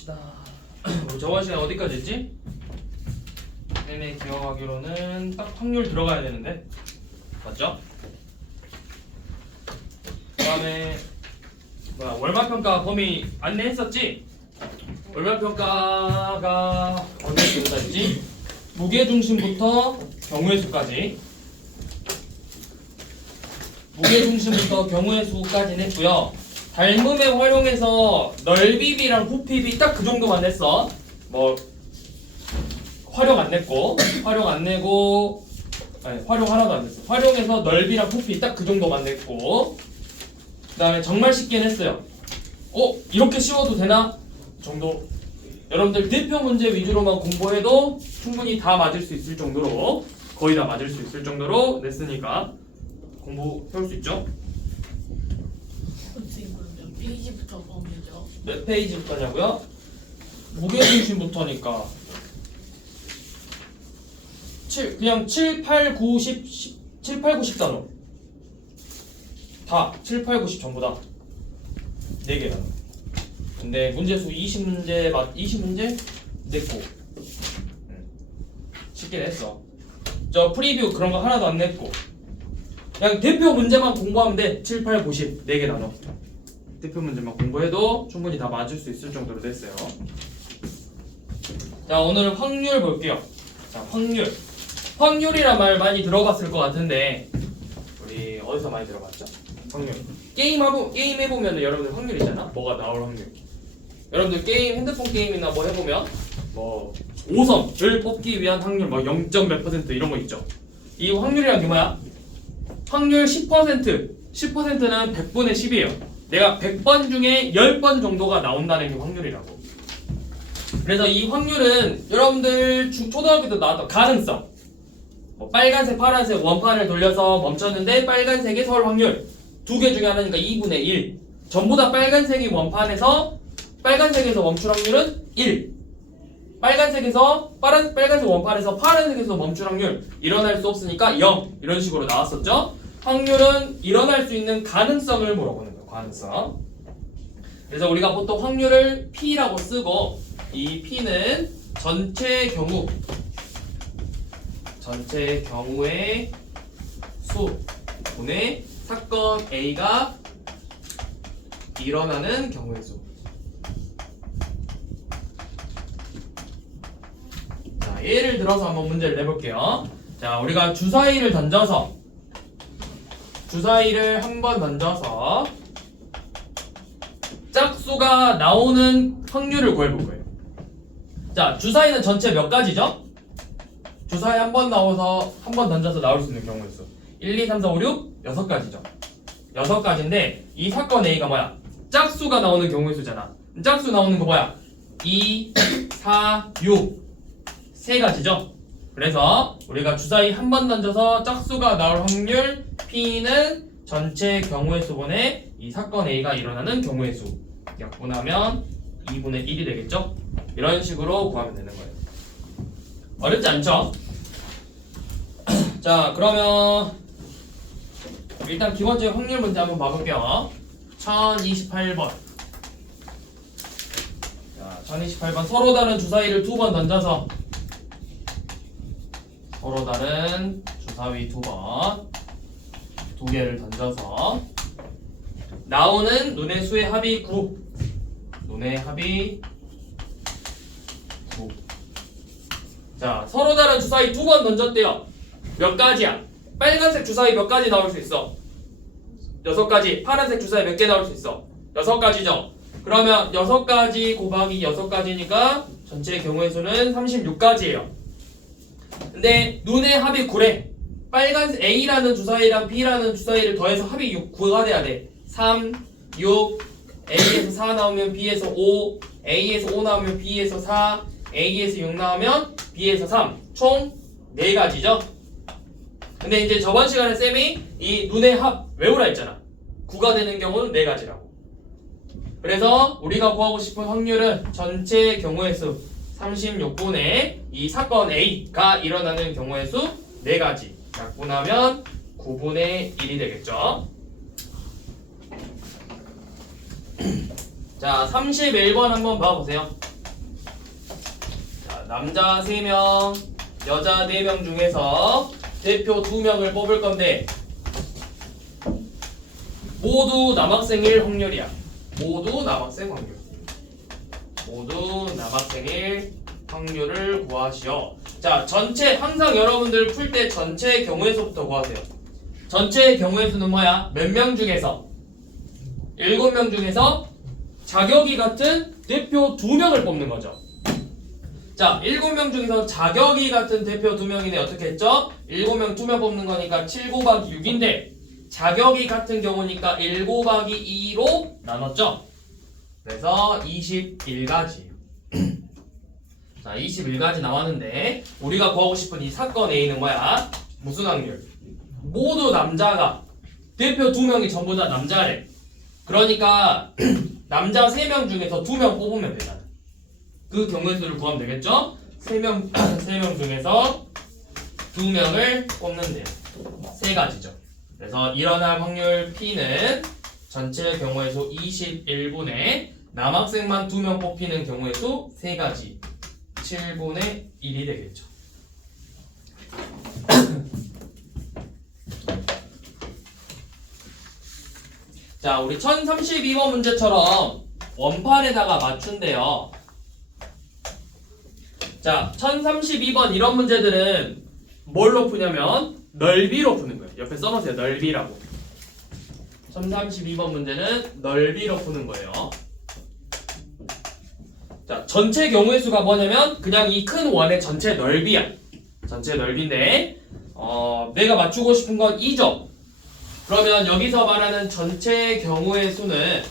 봅시다. 우리 저번 시간 어디까지 했지? 얘네 기억하기로는 딱 확률 들어가야 되는데 맞죠? 그 다음에 월말평가 범위 안내했었지? 월말평가가 언제부터 했지? 무게중심부터 경우의 수까지 무게중심부터 경우의 수까지는 했고요. 닮음에 활용해서 넓이비랑 부피비 딱 그 정도만 했어. 뭐 활용 안 냈고 활용 하나도 안 냈어. 활용해서 넓이랑 부피 딱 그 정도만 냈고 그 다음에 정말 쉽게 냈어요. 이렇게 쉬워도 되나? 정도. 여러분들 대표 문제 위주로만 공부해도 충분히 다 맞을 수 있을 정도로 거의 다 맞을 수 있을 정도로 냈으니까 공부해올 수 있죠? 선생님 그럼 몇 페이지부터 범위죠? 몇 페이지부터냐고요? 무게중심부터니까 그냥 7, 8, 9, 10, 7, 8, 9, 10단어 다 7, 8, 9, 10 전부 다 4개다. 근데 문제수 20문제 냈고 쉽게 냈어. 저 프리뷰 그런 거 하나도 안 냈고 그냥 대표 문제만 공부하면 돼. 7, 8, 9, 10 4개 단어 대표 문제만 공부해도 충분히 다 맞을 수 있을 정도로 됐어요. 자, 오늘 확률 볼게요. 자, 확률이란 말 많이 들어봤을 것 같은데 우리 어디서 많이 들어봤죠? 확률. 게임 해보면 여러분들 확률 있잖아. 뭐가 나올 확률. 여러분들 핸드폰 게임이나 뭐 해보면 뭐 5선을 뽑기 위한 확률 뭐 0. 몇 % 이런 거 있죠. 이 확률이란 게 뭐야? 확률 10%. 10%는 100분의 10이에요. 내가 100번 중에 10번 정도가 나온다는 게 확률이라고. 그래서 이 확률은 여러분들 초등학교 때 나왔던 가능성. 뭐 빨간색, 파란색 원판을 돌려서 멈췄는데 빨간색이 설 확률. 2개 중에 하나니까 2분의 1. 전부 다 빨간색이 원판에서 빨간색에서 멈출 확률은 1. 빨간색 원판에서 파란색에서 멈출 확률 일어날 수 없으니까 0. 이런 식으로 나왔었죠. 확률은 일어날 수 있는 가능성을 물어보는 거예요. 가능성. 그래서 우리가 보통 확률을 P라고 쓰고 이 P는 전체 경우의 수 분의 사건 A가 일어나는 경우의 수. 자, 예를 들어서 한번 문제를 내볼게요. 자, 우리가 주사위를 한번 던져서 짝수가 나오는 확률을 구해볼 거예요. 자, 주사위는 전체 몇 가지죠? 주사위 한 번 던져서 나올 수 있는 경우의 수 1, 2, 3, 4, 5, 6 6가지죠. 6가지인데 이 사건 A가 뭐야? 짝수가 나오는 경우의 수잖아. 짝수 나오는 거 뭐야? 2, 4, 6 3가지죠. 그래서 우리가 주사위 한 번 던져서 짝수가 나올 확률 P는 전체 경우의 수분의 이 사건 A가 일어나는 경우의 수 약분하면 2분의 1이 되겠죠? 이런 식으로 구하면 되는 거예요. 어렵지 않죠? 자, 그러면 일단 기본적인 확률 문제 한번 봐볼게요. 1028번. 자, 1028번. 서로 다른 주사위를 2번 던져서 서로 다른 주사위 2번 2개를 던져서 나오는 눈의 수의 합이 9. 눈의 합이 9. 자, 서로 다른 주사위 2번 던졌대요. 몇 가지야? 빨간색 주사위 몇 가지 나올 수 있어? 6가지. 파란색 주사위 몇 개 나올 수 있어? 6가지죠. 그러면 6가지 곱하기 6가지니까 전체 경우의 수는 36가지예요. 근데 눈의 합이 9래. 빨간색 A라는 주사위랑 B라는 주사위를 더해서 합이 9가 돼야 돼. 3, 6, A에서 4 나오면 B에서 5, A에서 5 나오면 B에서 4, A에서 6 나오면 B에서 3. 총 4가지죠. 근데 이제 저번 시간에 쌤이 이 눈의 합 외우라 했잖아. 9가 되는 경우는 4가지라고. 그래서 우리가 구하고 싶은 확률은 전체 경우의 수 36분의 이 사건 A가 일어나는 경우의 수 4가지 약분하면 9분의 1이 되겠죠. 자, 31번 한번 봐보세요. 남자 3명, 여자 4명 중에서 대표 2명을 뽑을 건데 모두 남학생일 확률이야. 모두 남학생 확률. 모두 남학생일 확률을 구하시오. 자, 전체 항상 여러분들 풀 때 전체 경우의 수부터 구하세요. 전체 경우의 수는 뭐야? 몇 명 중에서 7명 중에서 자격이 같은 대표 2명을 뽑는 거죠. 자, 7명 중에서 자격이 같은 대표 2명이네. 어떻게 했죠? 7명 2명 뽑는 거니까 7 곱하기 6인데 자격이 같은 경우니까 1 곱하기 2로 나눴죠? 그래서 21가지. 자, 21가지 나왔는데 우리가 구하고 싶은 이 사건 A는 뭐야? 무슨 확률? 모두 남자가 대표 2명이 전부 다 남자래. 그러니까 남자 3명 중에서 2명 뽑으면 되잖아. 그 경우의 수를 구하면 되겠죠? 3명, 3명 중에서 2명을 뽑는데요. 3가지죠. 그래서 일어날 확률 P는 전체 경우의 수 21분의 남학생만 2명 뽑히는 경우의 수 3가지 7분의 1이 되겠죠. 자, 우리 1032번 문제처럼 원판에다가 맞춘대요. 자, 1032번 이런 문제들은 뭘로 푸냐면 넓이로 푸는 거예요. 옆에 써놓으세요. 넓이라고. 1032번 문제는 넓이로 푸는 거예요. 자, 전체 경우의 수가 뭐냐면 그냥 이 큰 원의 전체 넓이야. 전체 넓이인데 내가 맞추고 싶은 건 2죠. 그러면 여기서 말하는 전체 경우의 수는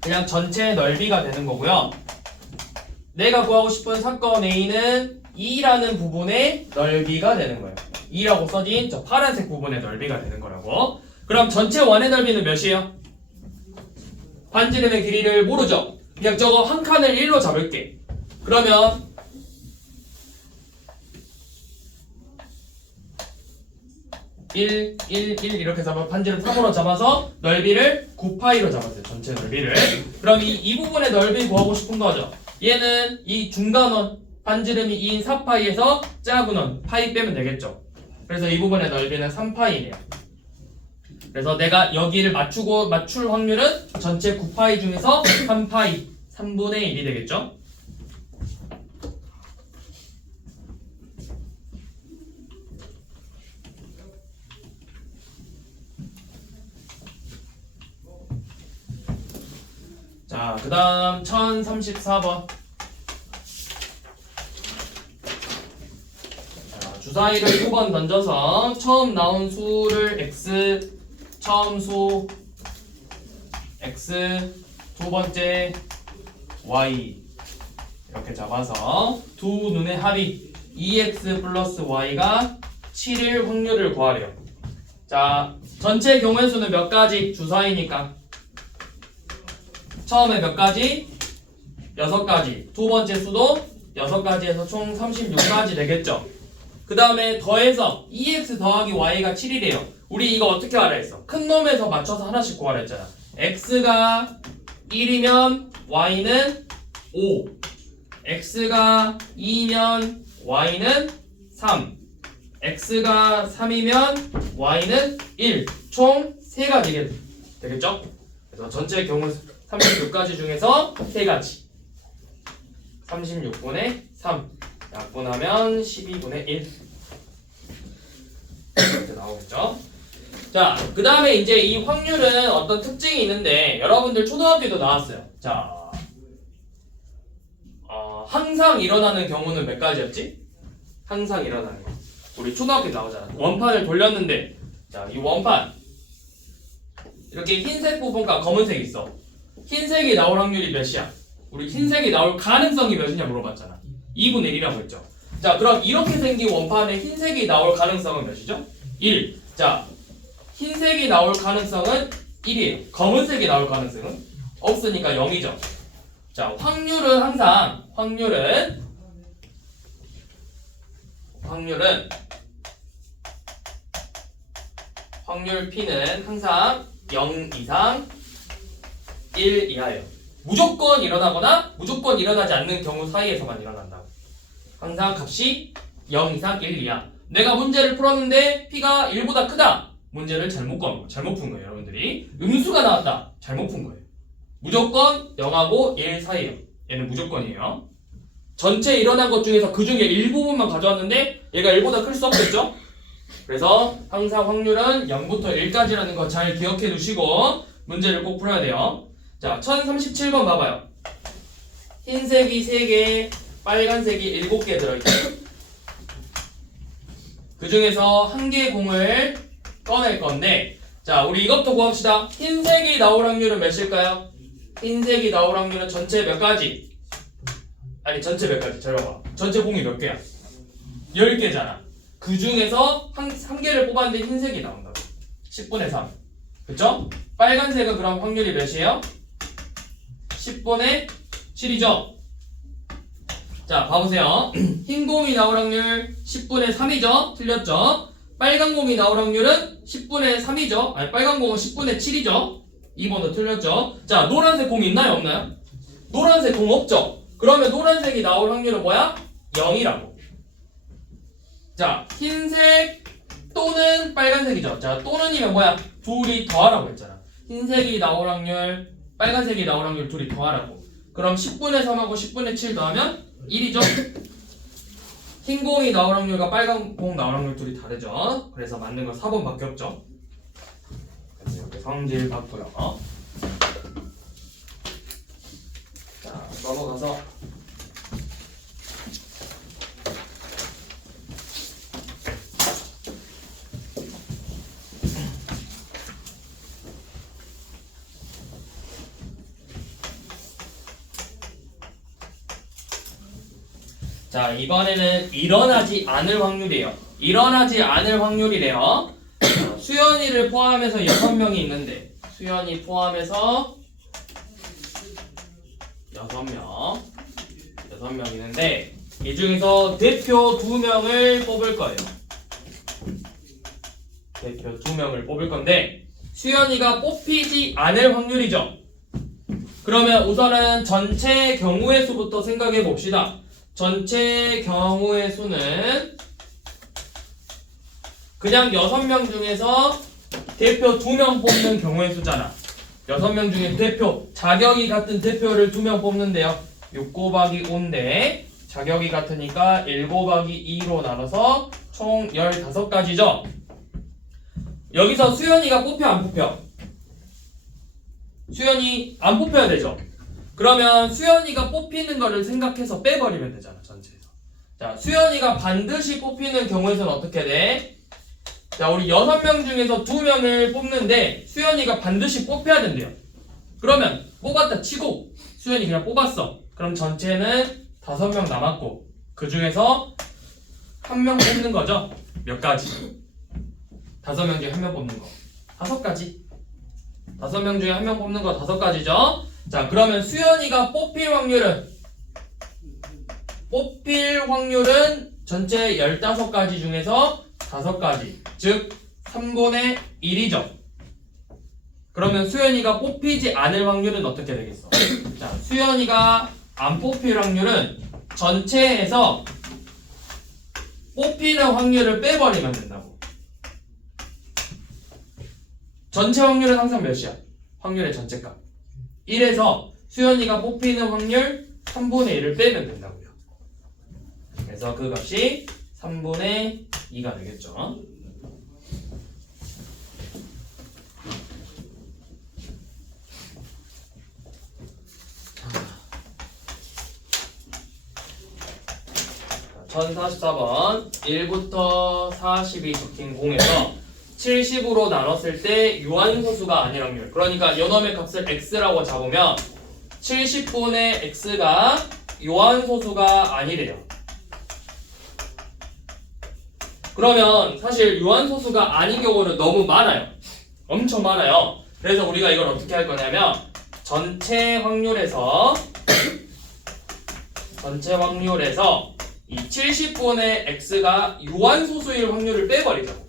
그냥 전체 넓이가 되는 거고요. 내가 구하고 싶은 사건 A는 2라는 부분의 넓이가 되는 거예요. 2라고 써진 저 파란색 부분의 넓이가 되는 거라고. 그럼 전체 원의 넓이는 몇이에요? 반지름의 길이를 모르죠? 그냥 저거 한 칸을 1로 잡을게. 그러면 1, 1, 1 이렇게 잡아 반지름 3으로 잡아서 넓이를 9파이로 잡았어요. 전체 넓이를. 그럼 이 부분의 넓이 구하고 싶은 거죠. 얘는 이 중간원 반지름이 2인 4파이에서 작은 원 파이 빼면 되겠죠. 그래서 이 부분의 넓이는 3파이네요. 그래서 내가 여기를 맞출 확률은 전체 9파이 중에서 3파이 3분의 1이 되겠죠. 자, 그 다음 1034번. 자, 주사위를 2번 던져서 처음 나온 수를 x, 처음 수 x, 두 번째 y 이렇게 잡아서 두 눈의 합이 2x 플러스 y가 7일 확률을 구하래요. 자, 전체 경우의 수는 몇 가지? 주사위니까 처음에 몇 가지? 6가지. 두 번째 수도 6가지에서 총 36가지 되겠죠. 그 다음에 더해서 2x 더하기 y가 7이래요. 우리 이거 어떻게 하라 했어? 큰 놈에서 맞춰서 하나씩 구하라 했잖아. x가 1이면 y는 5, x가 2면 y는 3, x가 3이면 y는 1. 총 3가지 되겠죠? 그래서 전체 경우 36가지 중에서 3가지 36분의 3 약분하면 12분의 1 이렇게 나오겠죠. 자, 그 다음에 이제 이 확률은 어떤 특징이 있는데 여러분들 초등학교도 나왔어요. 자, 항상 일어나는 경우는 몇 가지였지? 항상 일어나는 거 우리 초등학교 나오잖아. 원판을 돌렸는데 자, 이 원판 이렇게 흰색 부분과 검은색이 있어. 흰색이 나올 확률이 몇이야? 우리 흰색이 나올 가능성이 몇이냐 물어봤잖아. 2분의 1이라고 했죠. 자, 그럼 이렇게 생긴 원판에 흰색이 나올 가능성은 몇이죠? 1. 자, 흰색이 나올 가능성은 1이에요. 검은색이 나올 가능성은 없으니까 0이죠. 자, 확률은 항상 확률 P는 항상 0 이상 1 이하예요. 무조건 일어나거나 무조건 일어나지 않는 경우 사이에서만 일어난다고. 항상 값이 0 이상 1, 2야. 내가 문제를 풀었는데 P가 1보다 크다. 문제를 잘못 푼 거예요, 여러분들이. 음수가 나왔다. 잘못 푼 거예요. 무조건 0하고 1 사이에요. 얘는 무조건이에요. 전체 일어난 것 중에서 그 중에 일부분만 가져왔는데 얘가 1보다 클 수 없겠죠? 그래서 항상 확률은 0부터 1까지라는 거 잘 기억해 두시고 문제를 꼭 풀어야 돼요. 자, 1037번 봐봐요. 흰색이 3개, 빨간색이 7개 들어있죠. 그 중에서 1개의 공을 꺼낼 건데, 자, 우리 이것부터 구합시다. 흰색이 나올 확률은 몇일까요? 흰색이 나올 확률은 전체 몇 가지? 아니, 전체 몇 가지? 잘 봐봐. 전체 공이 몇 개야? 10개잖아. 그 중에서 한 개를 뽑았는데 흰색이 나온다고. 10분의 3. 그쵸? 빨간색은 그럼 확률이 몇이에요? 10분의 7이죠? 자, 봐보세요. 흰 공이 나올 확률 10분의 3이죠? 틀렸죠? 빨간 공이 나올 확률은 10분의 3이죠? 아니, 빨간 공은 10분의 7이죠? 2번도 틀렸죠? 자, 노란색 공 있나요? 없나요? 노란색 공 없죠? 그러면 노란색이 나올 확률은 뭐야? 0이라고. 자, 흰색 또는 빨간색이죠. 자, 또는이면 뭐야? 둘이 더하라고 했잖아. 흰색이 나올 확률, 빨간색이 나올 확률 둘이 더하라고. 그럼 10분의 3하고 10분의 7 더하면 1이죠? 흰 공이 나올 확률과 빨간 공 나올 확률 둘이 다르죠? 그래서 맞는 건 4번밖에 없죠? 그래서 이렇게 성질 받고요. 자, 넘어가서 자, 이번에는 일어나지 않을 확률이에요. 일어나지 않을 확률이래요. 수연이를 포함해서 6명이 있는데 수연이 포함해서 6명 있는데 이 중에서 대표 2명을 뽑을 거예요. 대표 2명을 뽑을 건데 수연이가 뽑히지 않을 확률이죠. 그러면 우선은 전체 경우의 수부터 생각해 봅시다. 전체 경우의 수는 그냥 6명 중에서 대표 2명 뽑는 경우의 수잖아. 6명 중에 대표, 자격이 같은 대표를 2명 뽑는데요. 6 곱하기 5인데 자격이 같으니까 1 곱하기 2로 나눠서 총 15가지죠. 여기서 수연이가 뽑혀 안 뽑혀? 수연이 안 뽑혀야 되죠. 그러면 수연이가 뽑히는 거를 생각해서 빼버리면 되잖아, 전체에서. 자, 수연이가 반드시 뽑히는 경우에서는 어떻게 돼? 자, 우리 6명 중에서 2명을 뽑는데 수연이가 반드시 뽑혀야 된대요. 그러면 뽑았다 치고 수연이 그냥 뽑았어. 그럼 전체는 5명 남았고 그 중에서 1명 뽑는 거죠? 몇 가지? 5명 중에 1명 뽑는 거 5가지. 5명 중에 1명 뽑는 거 5가지죠? 자, 그러면 수연이가 뽑힐 확률은 전체 15가지 중에서 5가지, 즉 3분의 1이죠. 그러면 수연이가 뽑히지 않을 확률은 어떻게 되겠어? 자, 수연이가 안 뽑힐 확률은 전체에서 뽑히는 확률을 빼버리면 된다고. 전체 확률은 항상 몇이야? 확률의 전체값 1에서 수연이가 뽑히는 확률 3분의 1을 빼면 된다고요. 그래서 그 값이 3분의 2가 되겠죠. 자, 1044번 1부터 40이 적힌 공에서 70으로 나눴을 때 유한소수가 아닐 확률. 그러니까 요놈의 값을 x라고 잡으면 70분의 x가 유한소수가 아니래요. 그러면 사실 유한소수가 아닌 경우는 너무 많아요. 엄청 많아요. 그래서 우리가 이걸 어떻게 할 거냐면 전체 확률에서 이 70분의 x가 유한소수일 확률을 빼버리자고.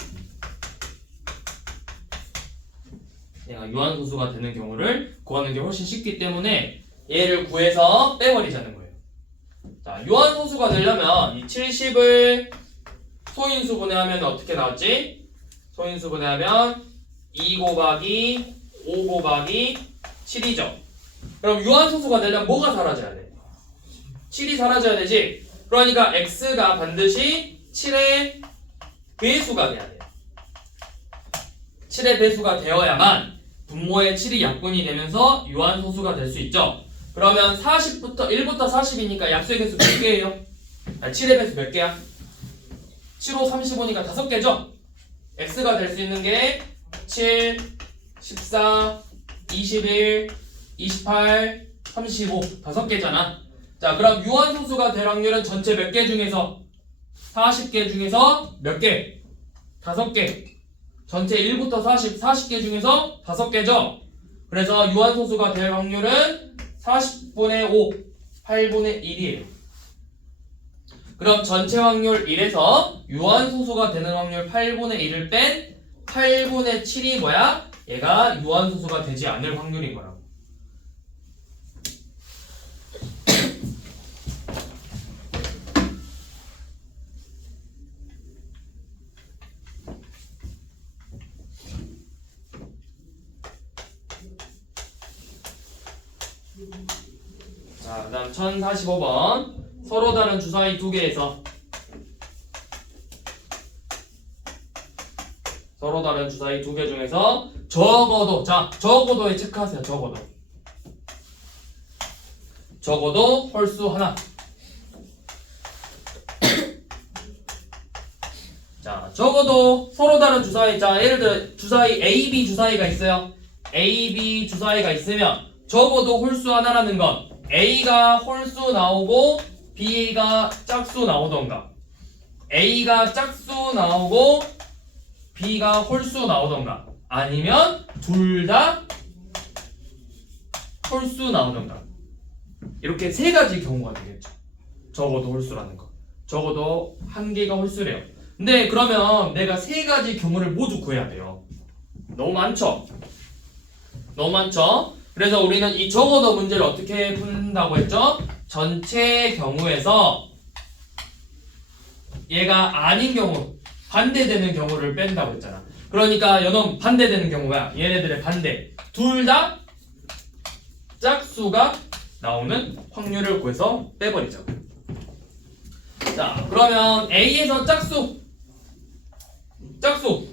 얘가 유한소수가 되는 경우를 구하는 게 훨씬 쉽기 때문에 얘를 구해서 빼버리자는 거예요. 자, 유한소수가 되려면 이 70을 소인수분해하면 어떻게 나왔지? 소인수분해하면 2 곱하기 5 곱하기 7이죠. 그럼 유한소수가 되려면 뭐가 사라져야 돼? 7이 사라져야 되지. 그러니까 x가 반드시 7의 배수가 돼야 돼요. 7의 배수가 되어야만 분모의 7이 약분이 되면서 유한소수가 될 수 있죠. 그러면 40부터 1부터 40이니까 약수의 개수 몇 개예요? 7의 배수 몇 개야? 7호 35니까 5개죠? x가 될 수 있는 게 7, 14, 21, 28, 35 5개잖아. 자, 그럼 유한소수가 될 확률은 전체 몇 개 중에서 40개 중에서 몇 개? 5개. 전체 1부터 40개 중에서 5개죠? 그래서 유한소수가 될 확률은 40분의 5, 8분의 1이에요. 그럼 전체 확률 1에서 유한소수가 되는 확률 8분의 1을 뺀 8분의 7이 뭐야? 얘가 유한소수가 되지 않을 확률인 거라고. 자, 그 다음 1045번. 서로 다른 주사위 두 개에서 서로 다른 주사위 두 개 중에서 적어도에 체크하세요. 적어도 홀수 하나. 자, 적어도 서로 다른 주사위. 자, 예를 들어 주사위 A, B 주사위가 있어요. A, B 주사위가 있으면 적어도 홀수 하나라는 건 A가 홀수 나오고 B가 짝수 나오던가, A가 짝수 나오고 B가 홀수 나오던가, 아니면 둘 다 홀수 나오던가. 이렇게 세 가지 경우가 되겠죠. 적어도 홀수라는 거. 적어도 한 개가 홀수래요. 근데 그러면 내가 세 가지 경우를 모두 구해야 돼요. 너무 많죠? 그래서 우리는 이 적어도 문제를 어떻게 푼다고 했죠? 전체 경우에서 얘가 아닌 경우, 반대되는 경우를 뺀다고 했잖아. 그러니까 여놈 반대되는 경우야. 얘네들의 반대. 둘 다 짝수가 나오는 확률을 구해서 빼버리자고. 자, 그러면 A에서 짝수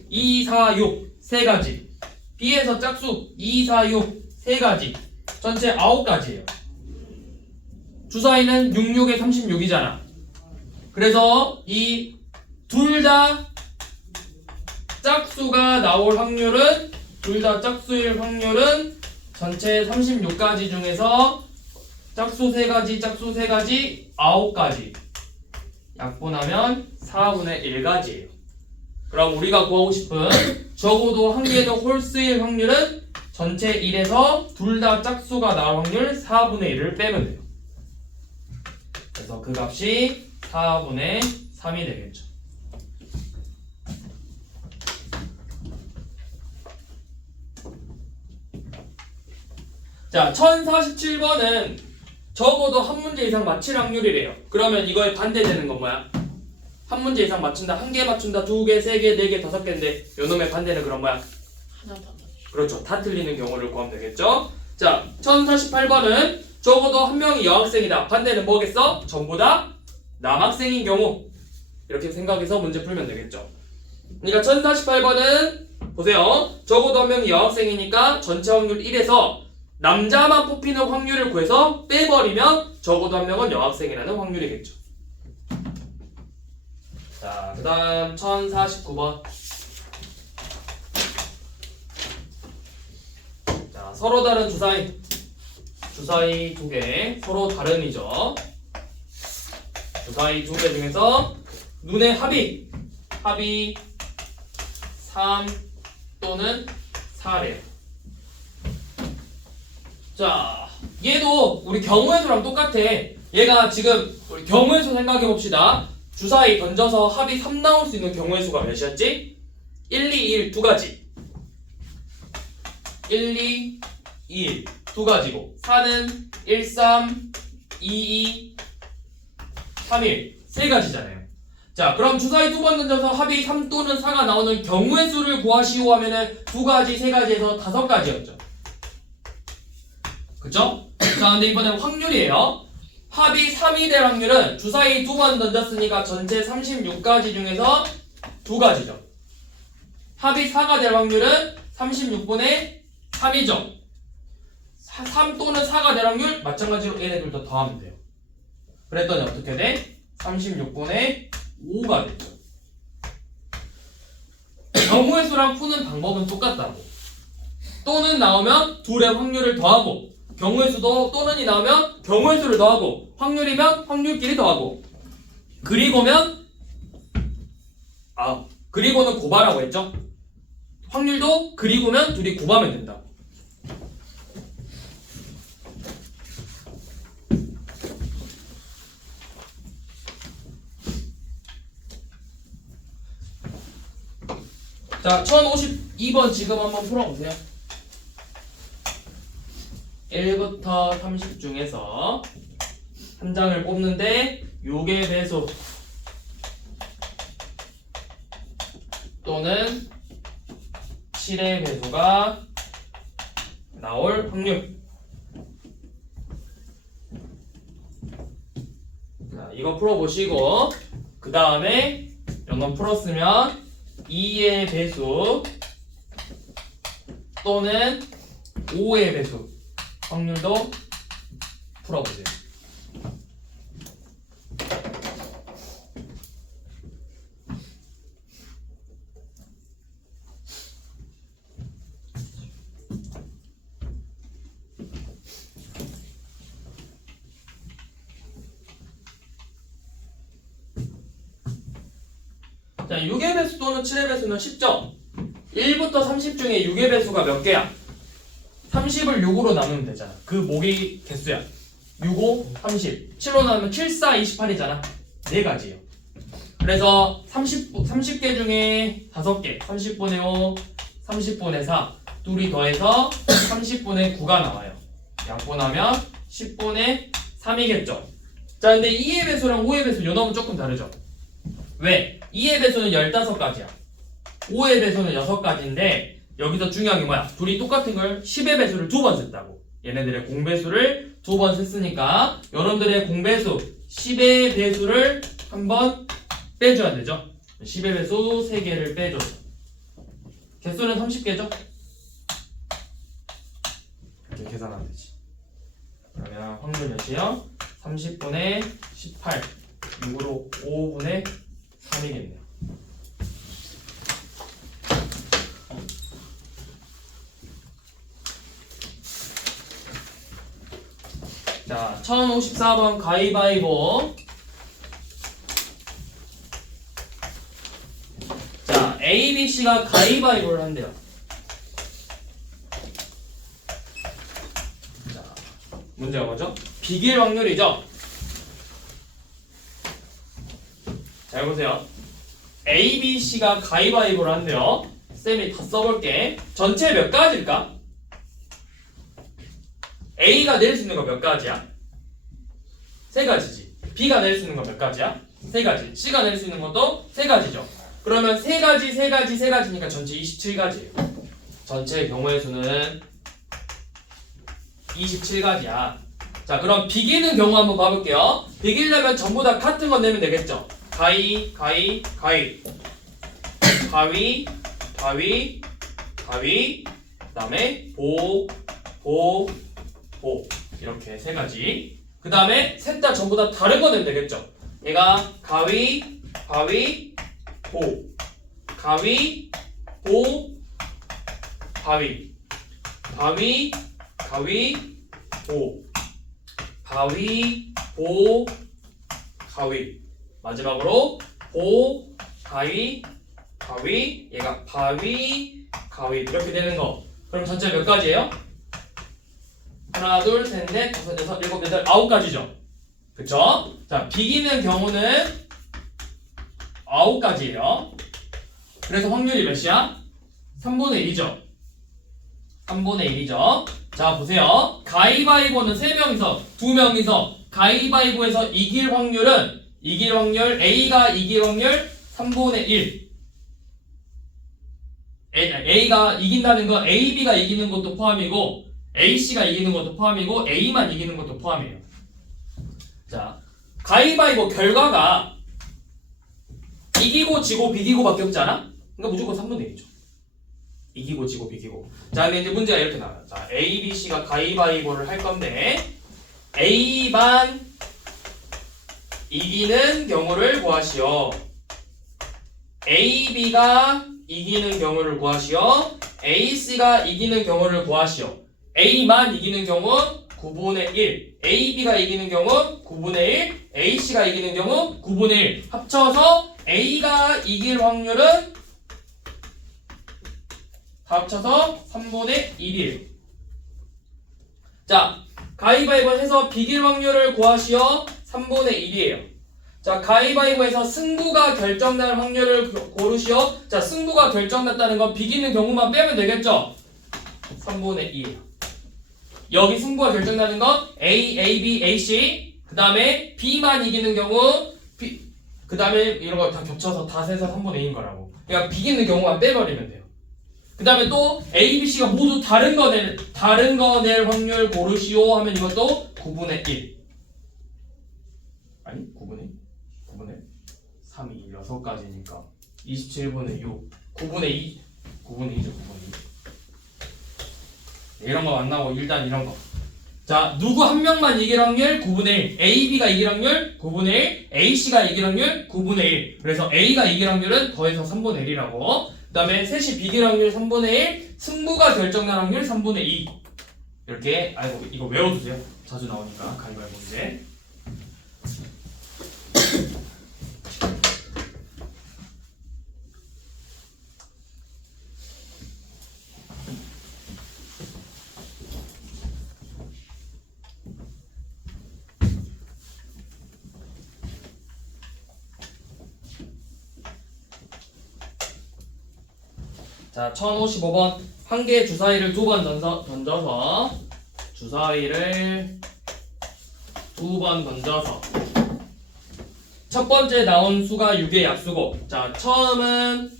2, 4, 6 세 가지. B에서 짝수 2, 4, 6 세 가지. 전체 9가지예요. 주사위는 6, 6에 36이잖아. 그래서 이 둘 다 짝수가 나올 확률은, 둘 다 짝수일 확률은 전체 36가지 중에서 짝수 3가지, 9가지 약분하면 4분의 1가지예요. 그럼 우리가 구하고 싶은 적어도 한 개의 홀수일 확률은 전체 1에서 둘 다 짝수가 나올 확률 4분의 1을 빼면 돼요. 그래서 그 값이 4분의 3이 되겠죠. 자, 1047번은 적어도 한 문제 이상 맞힐 확률이래요. 그러면 이거에 반대되는 건 뭐야? 한 문제 이상 맞춘다, 한 개 맞춘다, 두 개, 세 개, 네 개, 5개인데 요놈의 반대는 그런 뭐야? 하나 더 맞추. 그렇죠. 다 틀리는 경우를 구하면 되겠죠. 자, 1048번은 적어도 한 명이 여학생이다. 반대는 뭐겠어? 전부 다 남학생인 경우. 이렇게 생각해서 문제 풀면 되겠죠. 그러니까 1048번은 보세요. 적어도 한 명이 여학생이니까 전체 확률 1에서 남자만 뽑히는 확률을 구해서 빼버리면 적어도 한 명은 여학생이라는 확률이겠죠. 자, 그 다음 1049번. 자, 서로 다른 주사위 두 개, 서로 다른이죠. 주사위 두 개 중에서 눈의 합이 3 또는 4래요. 자, 얘도 우리 경우의 수랑 똑같아. 얘가 지금 우리 경우의 수 생각해 봅시다. 주사위 던져서 합이 3 나올 수 있는 경우의 수가 몇이었지? 1, 2, 1 두 가지. 1, 2, 1 두 가지고 4는 1, 3, 2, 2, 3, 1 세 가지잖아요. 자, 그럼 주사위 두 번 던져서 합이 3 또는 4가 나오는 경우의 수를 구하시오 하면은 두 가지, 세 가지에서 다섯 가지였죠. 그쵸? 자, 근데 이번엔 확률이에요. 합이 3이 될 확률은 주사위 두 번 던졌으니까 전체 36가지 중에서 두 가지죠. 합이 4가 될 확률은 36분의 3이죠. 3 또는 4가 될 확률 마찬가지로 얘네들도 더하면 돼요. 그랬더니 어떻게 돼? 36분의 5가 되죠. 경우의 수랑 푸는 방법은 똑같다고. 또는 나오면 둘의 확률을 더하고, 경우의 수도 또는이 나오면 경우의 수를 더하고, 확률이면 확률끼리 더하고, 그리고는 그리고는 곱하라고 했죠. 확률도 그리고면 둘이 곱하면 된다. 자, 1052번 지금 한번 풀어보세요. 1부터 30 중에서 한 장을 뽑는데 6의 배수 또는 7의 배수가 나올 확률. 자, 이거 풀어보시고 그 다음에 이런 건 풀었으면 2의 배수 또는 5의 배수 확률도 풀어보세요. 자, 6의 배수 또는 7의 배수는 쉽죠? 1부터 30 중에 6의 배수가 몇 개야? 30을 6으로 나누면 되잖아. 그 모기 개수야. 6, 5, 30. 7로 나누면 7, 4, 28이잖아. 네 가지예요. 그래서 30개 중에 5개. 30분의 5, 30분의 4. 둘이 더해서 30분의 9가 나와요. 약분하면 10분의 3이겠죠. 자, 근데 2의 배수랑 5의 배수 요놈은 조금 다르죠. 왜? 2의 배수는 15가지야. 5의 배수는 6가지인데 여기서 중요한 게 뭐야? 둘이 똑같은 걸 10의 배수를 두 번 썼다고. 얘네들의 공배수를 두 번 썼으니까 여러분들의 공배수 10의 배수를 한번 빼줘야 되죠. 10의 배수 3개를 빼줘서 개수는 30개죠? 이렇게 계산하면 되지. 그러면 확률 몇이요? 30분의 18 6으로 5분의 3이겠네요. 자, 1054번 가위바위보. 자, A, B, C가 가위바위보를 한대요. 자, 문제가 뭐죠? 비길 확률이죠? 잘 보세요. A, B, C가 가위바위보를 한대요. 쌤이 다 써볼게. 전체 몇 가지일까? A가 낼 수 있는 거 몇 가지야? 3가지지. B가 낼 수 있는 거 몇 가지야? 3가지. C가 낼 수 있는 것도 3가지죠. 그러면 3가지, 3가지, 3가지니까 전체 27가지예요. 전체 경우의 수는 27가지야. 자, 그럼 비기는 경우 한번 봐볼게요. 비기려면 전부 다 같은 거 내면 되겠죠. 가위, 가위, 가위, 가위, 가위, 가위, 그 다음에 보, 보, 보. 이렇게 3가지. 그 다음에 셋 다 전부 다 다른 거 내면 되겠죠. 얘가 가위, 가위, 보, 가위, 보, 가위, 가위, 가위, 보, 가위, 보, 가위. 마지막으로 보, 가위, 가위. 얘가 바위, 가위. 이렇게 되는 거. 그럼 전체 몇 가지예요? 하나, 둘, 셋, 넷, 다섯, 여섯, 일곱, 여덟, 9가지죠. 그쵸? 자, 비기는 경우는 9가지예요. 그래서 확률이 몇이야? 3분의 1이죠. 3분의 1이죠. 자 보세요. 가위바위보는 3명이서 2명이서 가위바위보에서 이길 확률 A가 이길 확률 3분의 1. A가 이긴다는 건 AB가 이기는 것도 포함이고 AC가 이기는 것도 포함이고 A만 이기는 것도 포함이에요. 자, 가위바위보 결과가 이기고 지고 비기고 밖에 없지 않아? 그러니까 무조건 3분의 1이죠. 이기고 지고 비기고. 자, 근데 이제 문제가 이렇게 나와요. 자, A, B, C가 가위바위보를 할 건데 A만 이기는 경우를 구하시오. A, B가 이기는 경우를 구하시오. A, C가 이기는 경우를 구하시오. A만 이기는 경우 9분의 1, A, B가 이기는 경우 9분의 1, A, C가 이기는 경우 9분의 1. 합쳐서 A가 이길 확률은 다 합쳐서 3분의 1이에요. 자, 가위바위보 해서 비길 확률을 구하시오. 3분의 1이에요. 자, 가위바위보에서 승부가 결정날 확률을 고르시오. 자, 승부가 결정났다는 건 비기는 경우만 빼면 되겠죠? 3분의 2예요. 여기 승부가 결정나는 건 A, A, B, A, C 그 다음에 B만 이기는 경우 그 다음에 이런 거 다 겹쳐서 다 세서 3분의 2인 거라고. 그러니까 비기는 경우만 빼버리면 돼요. 그 다음에 또 A, B, C가 모두 다른 거 낼 확률 고르시오 하면 이것도 9분의 1. 아니 9분의 3이 6가지니까 27분의 6 9분의 2 9분의 2죠 9분의 2 이런 거 안 나오고 일단 이런 거. 자, 누구 한 명만 이길 확률 9분의 1, A, B가 이길 확률 9분의 1, A, C가 이길 확률 9분의 1. 그래서 A가 이길 확률은 더해서 3분의 1이라고. 그 다음에 셋이 비길 확률 3분의 1, 승부가 결정난 확률 3분의 2. 이렇게 알고 이거 외워두세요. 자주 나오니까 가위바위보 문제. 자, 1055번 한 개의 주사위를 2번 던져서 주사위를 2번 던져서 첫 번째 나온 수가 6의 약수고, 자, 처음은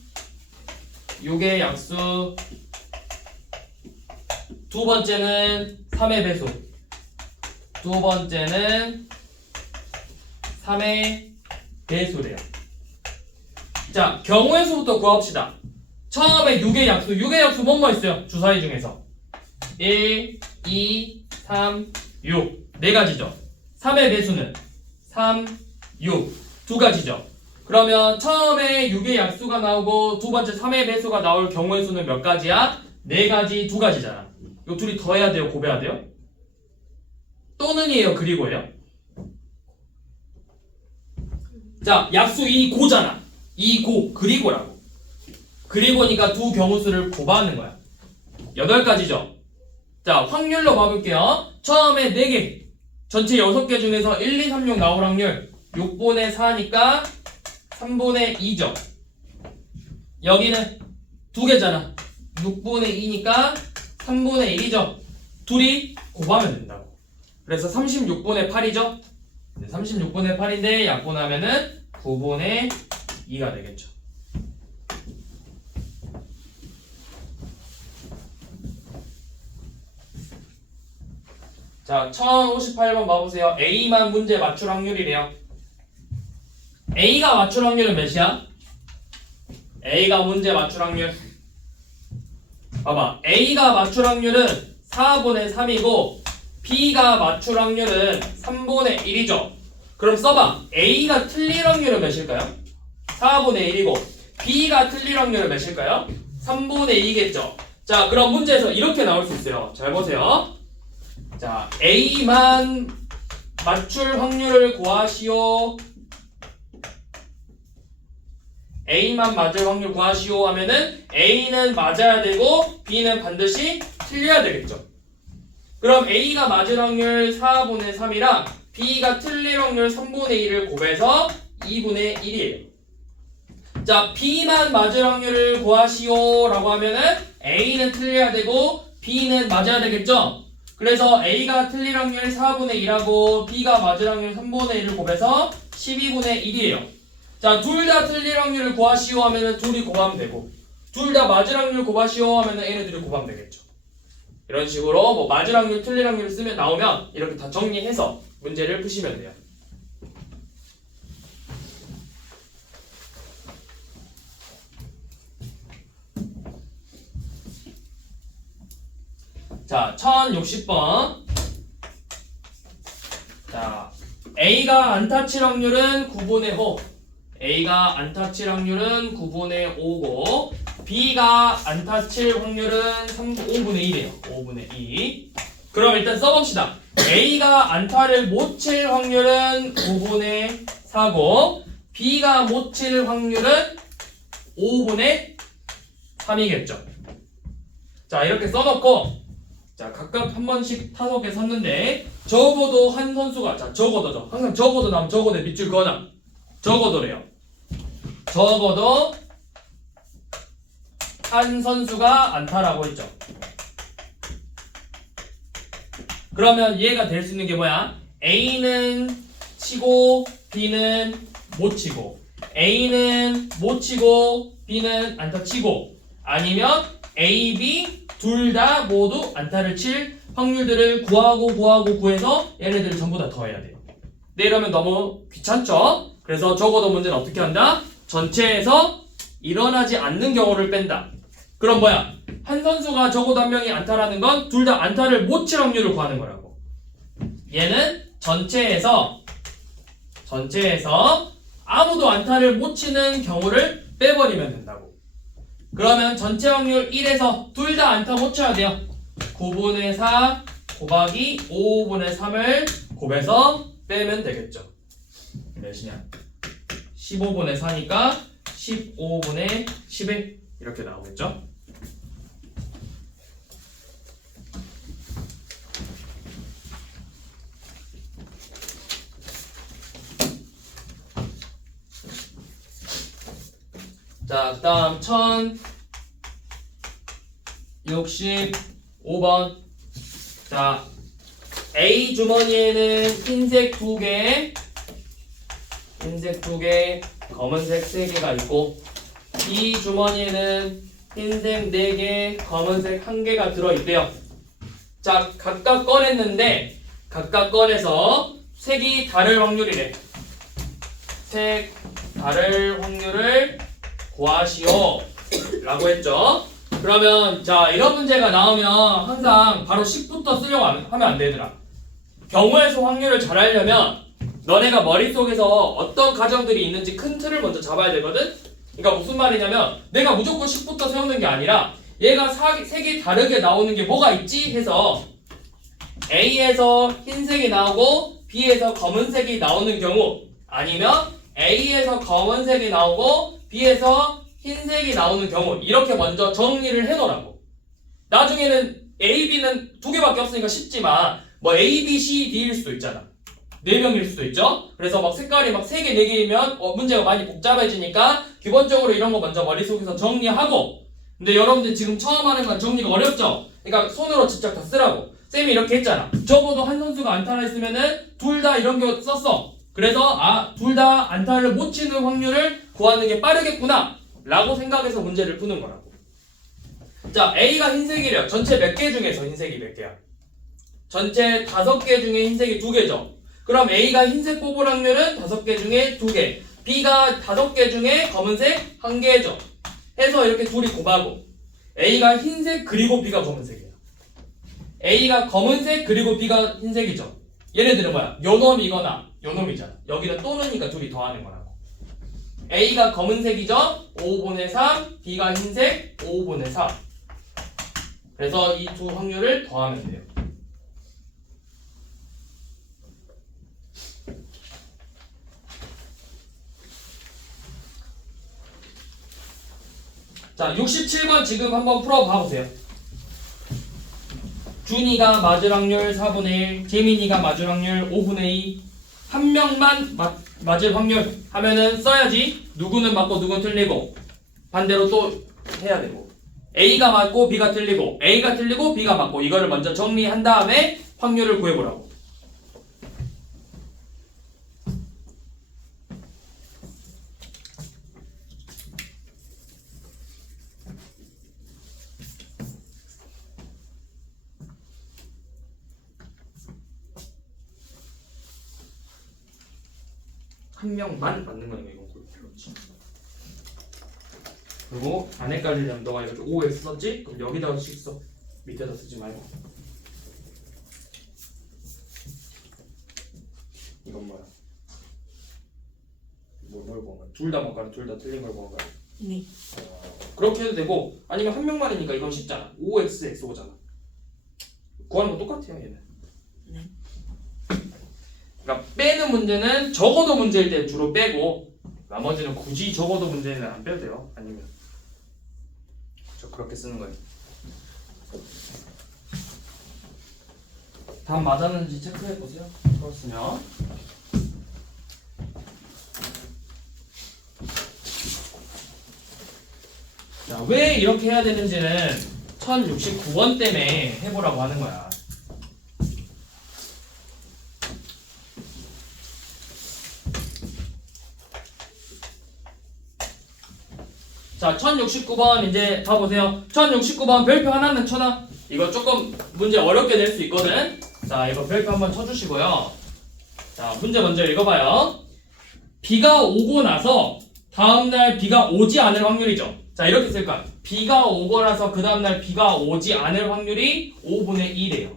6의 약수, 두 번째는 3의 배수, 두 번째는 3의 배수래요. 자, 경우의 수부터 구합시다. 처음에 6의 약수 뭐뭐 있어요? 주사위 중에서 1, 2, 3, 6 네 가지죠. 3의 배수는 3, 6 두 가지죠. 그러면 처음에 6의 약수가 나오고 두 번째 3의 배수가 나올 경우의 수는 몇 가지야? 네 가지, 두 가지잖아. 이 둘이 더해야 돼요? 곱해야 돼요? 또는이에요? 그리고예요? 자, 약수 2 고잖아. 2 고, 그리고라고. 그리고니까 두 경우수를 곱하는 거야. 8가지죠. 자, 확률로 봐볼게요. 처음에 4개, 전체 6개 중에서 1, 2, 3, 6 나올 확률 6분의 4니까 3분의 2죠. 여기는 2개잖아. 6분의 2니까 3분의 1이죠. 둘이 곱하면 된다고. 그래서 36분의 8이죠. 36분의 8인데 약분하면은 9분의 2가 되겠죠. 자, 1058번 봐보세요. A만 문제 맞출 확률이래요. A가 맞출 확률은 몇이야? A가 문제 맞출 확률. 봐봐. A가 맞출 확률은 4분의 3이고 B가 맞출 확률은 3분의 1이죠. 그럼 써봐. A가 틀릴 확률은 몇일까요? 4분의 1이고 B가 틀릴 확률은 몇일까요? 3분의 2겠죠. 자, 그럼 문제에서 이렇게 나올 수 있어요. 잘 보세요. 자, A만 맞출 확률을 구하시오. A만 맞을 확률 구하시오 하면은 A는 맞아야 되고 B는 반드시 틀려야 되겠죠. 그럼 A가 맞을 확률 4분의 3이랑 B가 틀릴 확률 3분의 1을 곱해서 2분의 1이에요. 자, B만 맞을 확률을 구하시오 라고 하면은 A는 틀려야 되고 B는 맞아야 되겠죠? 그래서 A가 틀릴 확률 4분의 1하고 B가 맞을 확률 3분의 1을 곱해서 12분의 1이에요. 자, 둘 다 틀릴 확률을 구하시오 하면은 둘이 곱하면 되고, 둘 다 맞을 확률 곱하시오 하면은 얘네들이 곱하면 되겠죠. 이런 식으로 뭐 맞을 확률, 틀릴 확률 쓰면 나오면 이렇게 다 정리해서 문제를 푸시면 돼요. 자, 1060번. 자, A가 안타 칠 확률은 9분의 5. A가 안타 칠 확률은 9분의 5고, B가 안타 칠 확률은 5분의 1이에요. 5분의 2. 그럼 일단 써봅시다. A가 안타를 못 칠 확률은 9분의 4고, B가 못 칠 확률은 5분의 3이겠죠. 자, 이렇게 써놓고, 자, 각각 한 번씩 타석에 섰는데, 적어도 한 선수가, 자, 적어도죠. 항상 적어도 나오면 적어도 밑줄 그어놔. 적어도래요. 적어도 한 선수가 안타라고 했죠. 그러면 이해가 될 수 있는 게 뭐야? A는 치고 B는 못 치고, A는 못 치고 B는 안타 치고, 아니면 A, B 둘 다 모두 안타를 칠 확률들을 구해서 얘네들을 전부 다 더해야 돼요. 네, 이러면 너무 귀찮죠? 그래서 적어도 문제는 어떻게 한다? 전체에서 일어나지 않는 경우를 뺀다. 그럼 뭐야? 한 선수가 적어도 한 명이 안타라는 건 둘 다 안타를 못 칠 확률을 구하는 거라고. 얘는 전체에서 아무도 안타를 못 치는 경우를 빼버리면 된다고. 그러면 전체 확률 1에서 둘 다 안타 못 쳐야 돼요. 9분의 4 곱하기 5분의 3을 곱해서 빼면 되겠죠. 몇이냐? 15분의 4니까 15분의 11 이렇게 나오겠죠. 자, 그 다음 1065번. 자, A 주머니에는 흰색 2개, 검은색 3개가 있고, B 주머니에는 흰색 4개, 검은색 1개가 들어있대요. 자, 각각 꺼냈는데, 각각 꺼내서 색이 다를 확률이래. 색 다를 확률을 구하시오 라고 했죠. 그러면 자, 이런 문제가 나오면 항상 바로 10부터 쓰려고 하면 안 되더라. 경우의 수 확률을 잘 알려면 너네가 머릿속에서 어떤 가정들이 있는지 큰 틀을 먼저 잡아야 되거든. 그러니까 무슨 말이냐면 내가 무조건 10부터 세우는 게 아니라 얘가 색이 다르게 나오는 게 뭐가 있지 해서 A에서 흰색이 나오고 B에서 검은색이 나오는 경우, 아니면 A에서 검은색이 나오고 B에서 흰색이 나오는 경우, 이렇게 먼저 정리를 해놓으라고. 나중에는 A, B는 2개밖에 없으니까 쉽지만 뭐 A, B, C, D일 수도 있잖아. 4명일 수도 있죠. 그래서 막 색깔이 막 3개, 4개이면 문제가 많이 복잡해지니까 기본적으로 이런 거 먼저 머릿속에서 정리하고, 근데 여러분들 지금 처음 하는 건 정리가 어렵죠? 그러니까 손으로 직접 다 쓰라고. 쌤이 이렇게 했잖아. 적어도 한 선수가 안타를 했으면은 둘 다 이런 거 썼어. 그래서 둘 다 안타를 못 치는 확률을 구하는 게 빠르겠구나 라고 생각해서 문제를 푸는 거라고. 자, A가 흰색이래요. 전체 몇 개 중에서 흰색이 몇 개야? 전체 5개 중에 흰색이 2개죠. 그럼 A가 흰색 뽑을 확률은 5개 중에 2개, B가 5개 중에 검은색 1개죠. 해서 이렇게 둘이 곱하고, A가 흰색 그리고 B가 검은색이야. A가 검은색 그리고 B가 흰색이죠. 얘네들은 뭐야? 요놈이거나 요놈이잖아. 여기는 또는이니까 둘이 더하는 거라고. A가 검은색이죠? 5분의 3, B가 흰색 5분의 4. 그래서 이 두 확률을 더하면 돼요. 자, 67번 지금 한번 풀어봐 보세요. 준이가 맞을 확률 4분의 1, 재민이가 맞을 확률 5분의 2. 한 명만 맞을 확률 하면은 써야지. 누구는 맞고 누구는 틀리고 반대로 또 해야 되고. A가 맞고 B가 틀리고 A가 틀리고 B가 맞고 이거를 먼저 정리한 다음에 확률을 구해보라고. 한 명만 맞는 거니까 이건 그렇지. 그리고 안 헷갈리려면 너가 이렇게 OX 썼지? 그럼 여기다가 써. 밑에다 쓰지 말고. 이건 뭐야? 뭘 본 거야? 둘 다 뭔가 둘 다 틀린 걸 본 거야? 네. 그렇게 해도 되고 아니면 한 명만이니까 이건 쉽잖아. OX, XO잖아. 구하는 거 똑같아요 얘는. 네. 그러니까 빼는 문제는 적어도 문제일 때 주로 빼고 나머지는 굳이 적어도 문제는 안 빼도 돼요. 아니면 그렇죠. 그렇게 쓰는 거예요. 답 맞았는지 체크해 보세요. 그렇으면 자, 왜 이렇게 해야 되는지는 1069번 때문에 해보라고 하는 거야. 자, 1069번 이제 봐보세요. 1069번 별표 하나는 쳐놔. 이거 조금 문제 어렵게 낼 수 있거든. 자, 이거 별표 한번 쳐주시고요. 자, 문제 먼저 읽어봐요. 비가 오고 나서 다음날 비가 오지 않을 확률이죠. 자, 이렇게 쓸 거야. 비가 오고 나서 그 다음날 비가 오지 않을 확률이 5분의 1이에요.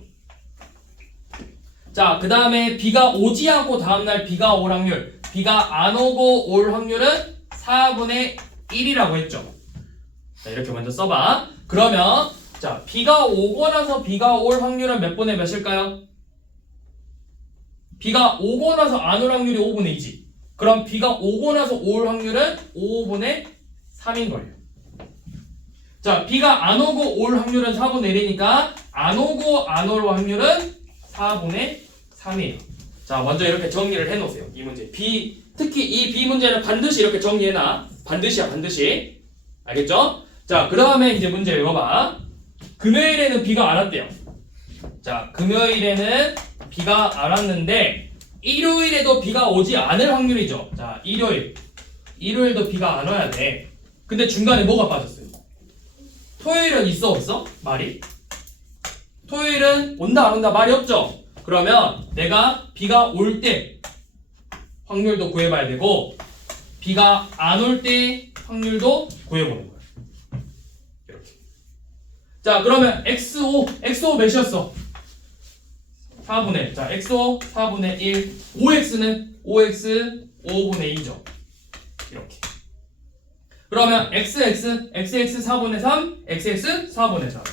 자, 그 다음에 비가 오지 않고 다음날 비가 올 확률. 비가 안 오고 올 확률은 4분의 1이라고 했죠. 자, 이렇게 먼저 써봐. 그러면 자, 비가 오고 나서 비가 올 확률은 몇 분의 몇일까요? 비가 오고 나서 안 올 확률이 5분의 2지. 그럼 비가 오고 나서 올 확률은 5분의 3인 거예요. 자, 비가 안 오고 올 확률은 4분의 1이니까 안 오고 안 올 확률은 4분의 3이에요. 자, 먼저 이렇게 정리를 해놓으세요. 이 문제. 특히 이 B 문제는 반드시 이렇게 정리해놔. 반드시야, 반드시. 알겠죠? 자, 그 다음에 이제 문제 읽어봐. 금요일에는 비가 안 왔대요. 자, 금요일에는 비가 안 왔는데 일요일에도 비가 오지 않을 확률이죠. 자, 일요일도 비가 안 와야 돼. 근데 중간에 뭐가 빠졌어요? 토요일은 있어 없어? 말이? 토요일은 온다 안 온다 말이 없죠? 그러면 내가 비가 올 때 확률도 구해봐야 되고 비가 안 올 때 확률도 구해보는 거야. 이렇게. 자, 그러면 XO 몇이었어? 4분의 1. 자, XO 4분의 1. OX는 OX 5분의 2죠. 이렇게. 그러면 XX 4분의 3, XX 4분의 3.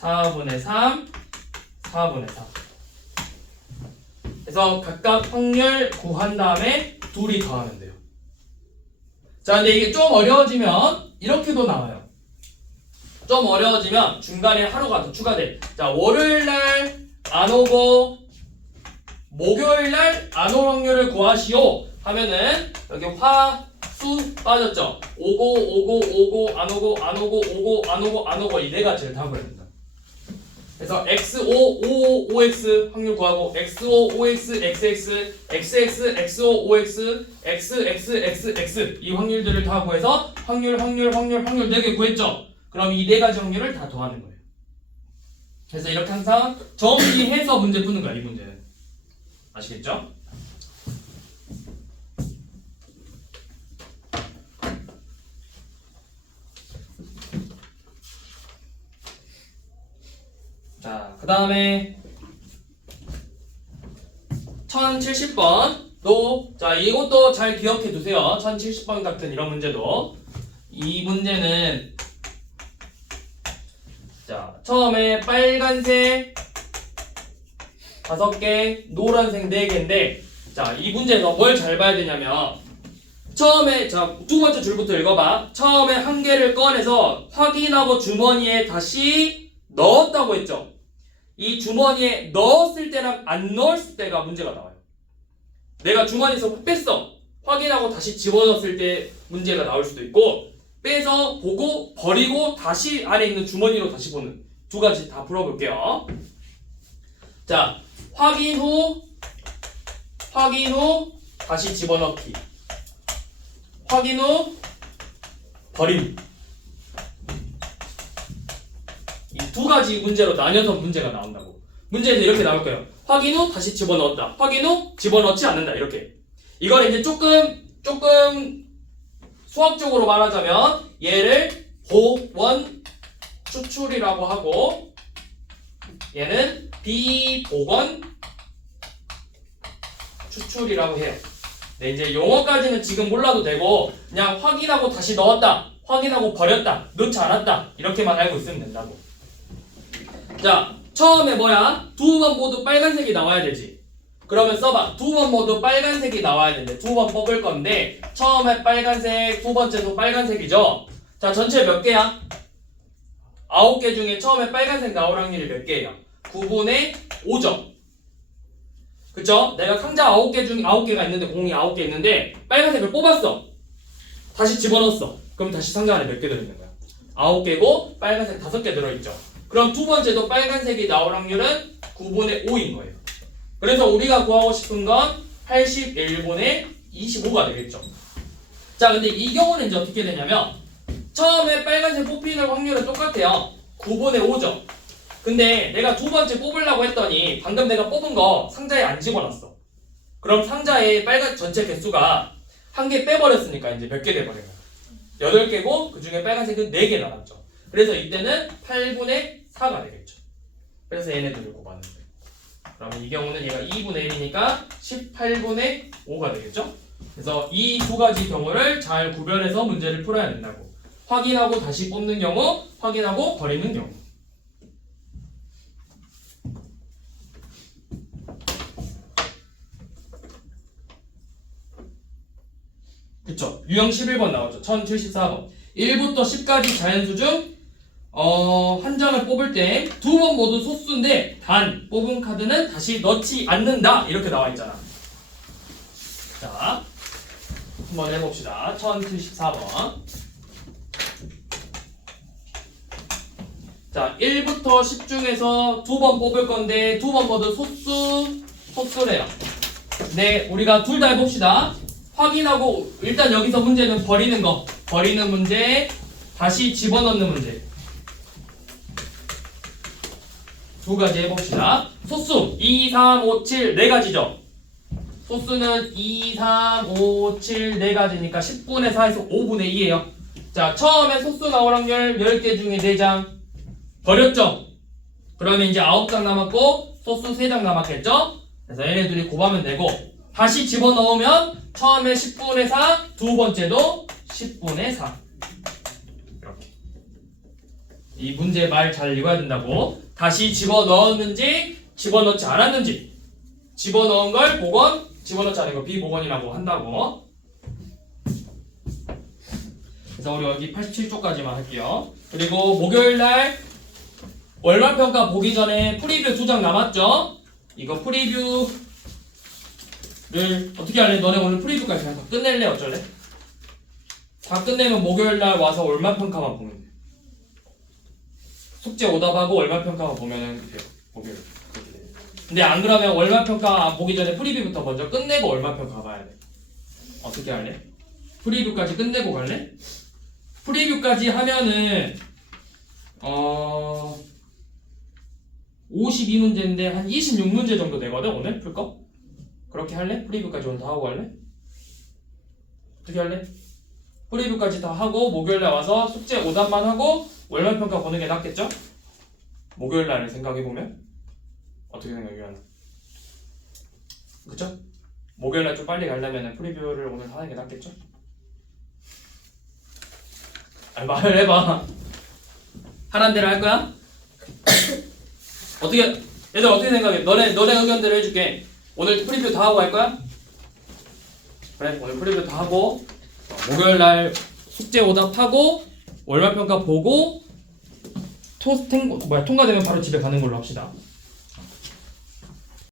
4분의 3, 4분의 3. 그래서 각각 확률 구한 다음에 둘이 더하면 돼요. 자, 근데 이게 좀 어려워지면 이렇게도 나와요. 좀 어려워지면 중간에 하루가 더 추가돼. 자, 월요일날 안 오고 목요일날 안 올 확률을 구하시오 하면은 여기 화, 수 빠졌죠. 오고 안 오고 안 오고 오고 안 오고 안 오고 이 네 가지를 다 구해야 된다. 그래서 XO, OO, OX 확률 구하고 XO, OX, XX, XX, XO, OX, XXXX 이 확률들을 다 구해서 확률 4개 구했죠. 그럼 이 네 가지 확률을 다 더하는 거예요. 그래서 이렇게 항상 정리해서 문제 푸는 거야, 이 문제는. 아시겠죠? 자, 그 다음에 1070번도 자, 이것도 잘 기억해 두세요. 1070번 같은 이런 문제도 이 문제는 자, 처음에 빨간색 5개, 노란색 4개인데 자, 이 문제에서 뭘 잘 봐야 되냐면 처음에 자, 두 번째 줄부터 읽어봐. 처음에 한 개를 꺼내서 확인하고 주머니에 다시 넣었다고 했죠. 이 주머니에 넣었을 때랑 안 넣었을 때가 문제가 나와요. 내가 주머니에서 뺐어. 확인하고 다시 집어넣었을 때 문제가 나올 수도 있고 빼서 보고 버리고 다시 안에 있는 주머니로 다시 보는 두 가지 다 풀어볼게요. 자, 확인 후 다시 집어넣기. 확인 후 버림. 이 두 가지 문제로 나뉘어서 문제가 나온다고. 문제에서 이렇게 나올 거예요. 확인 후 다시 집어넣었다. 확인 후 집어넣지 않는다. 이렇게. 이걸 이제 조금 수학적으로 말하자면 얘를 보원 추출이라고 하고 얘는 비보건 추출이라고 해요. 네, 이제 용어까지는 지금 몰라도 되고 그냥 확인하고 다시 넣었다, 확인하고 버렸다, 넣지 않았다 이렇게만 알고 있으면 된다고. 자, 처음에 뭐야? 두 번 모두 빨간색이 나와야 되지. 그러면 써봐. 두 번 모두 빨간색이 나와야 되는데 두 번 뽑을 건데 처음에 빨간색, 두 번째도 빨간색이죠. 자, 전체 몇 개야? 9개 중에 처음에 빨간색 나올 확률이 몇 개예요? 9분의 5죠. 그쵸? 내가 상자 9개 중에 9개가 있는데 공이 9개 있는데 빨간색을 뽑았어. 다시 집어넣었어. 그럼 다시 상자 안에 몇 개 들어있는 거야? 9개고 빨간색 5개 들어있죠. 그럼 두 번째도 빨간색이 나올 확률은 9분의 5인 거예요. 그래서 우리가 구하고 싶은 건 81분의 25가 되겠죠. 자, 근데 이 경우는 이제 어떻게 되냐면 처음에 빨간색 뽑히는 확률은 똑같아요. 9분의 5죠. 근데 내가 두 번째 뽑으려고 했더니 방금 내가 뽑은 거 상자에 안 집어넣었어. 그럼 상자의 빨간 전체 개수가 한 개 빼버렸으니까 이제 몇 개 돼버려요? 8개고 그 중에 빨간색은 4개 남았죠. 그래서 이때는 8분의 4가 되겠죠. 그래서 얘네들을 곱하는데 그러면 이 경우는 얘가 2분의 1이니까 18분의 5가 되겠죠. 그래서 이 두 가지 경우를 잘 구별해서 문제를 풀어야 된다고. 확인하고 다시 뽑는 경우, 확인하고 버리는 경우. 그쵸? 유형 11번 나왔죠. 1074번. 1부터 10까지 자연수 중 한 장을 뽑을 때 두 번 모두 소수인데 단 뽑은 카드는 다시 넣지 않는다. 이렇게 나와 있잖아. 자, 한번 해봅시다. 1074번. 자, 1부터 10 중에서 두 번 뽑을 건데 두 번 모두 소수래요. 네, 우리가 둘 다 해봅시다. 확인하고 일단 여기서 문제는 버리는 거. 버리는 문제, 다시 집어넣는 문제. 두 가지 해봅시다. 소수 2, 3, 5, 7 네 가지죠. 소수는 2, 3, 5, 7 네 가지니까 10분의 4에서 5분의 2예요. 자, 처음에 소수 나올 확률 10개 중에 4장 버렸죠. 그러면 이제 9장 남았고 소수 3장 남았겠죠. 그래서 얘네 둘이 곱하면 되고 다시 집어넣으면 처음에 10분의 4, 두 번째도 10분의 4. 이렇게. 이 문제 말 잘 읽어야 된다고. 다시 집어넣었는지 집어넣지 않았는지 집어넣은 걸 복원, 집어넣지 않은 걸 비복원이라고 한다고. 그래서 우리 여기 87쪽까지만 할게요. 그리고 목요일날 월말평가 보기 전에 프리뷰 2장 남았죠? 이거 프리뷰를 어떻게 할래? 너네 오늘 프리뷰까지 그냥 다 끝낼래? 어쩔래? 다 끝내면 목요일날 와서 월말평가만 보면 돼. 숙제 오답하고 월말평가만 보면 돼요. 목요일. 근데 안 그러면 월말평가 보기 전에 프리뷰부터 먼저 끝내고 월말평가 봐야 돼. 어떻게 할래? 프리뷰까지 끝내고 갈래? 프리뷰까지 하면은 52문제인데 한 26문제 정도 되거든 오늘 풀 거? 그렇게 할래? 프리뷰까지 오늘 다 하고 할래? 어떻게 할래? 프리뷰까지 다 하고 목요일날 와서 숙제 오답만 하고 월말평가 보는 게 낫겠죠? 목요일날을 생각해보면 어떻게 생각해요? 그쵸? 목요일날 좀 빨리 가려면 프리뷰를 오늘 하는 게 낫겠죠? 말을 해봐. 하란 대로 할 거야? 어떻게 얘들 어떻게 생각해? 너네 의견대로 해줄게. 오늘 프리뷰 다 하고 할 거야? 그래, 오늘 프리뷰 다 하고 목요일날 숙제 오답하고 월말평가 보고 통과되면 바로 집에 가는 걸로 합시다.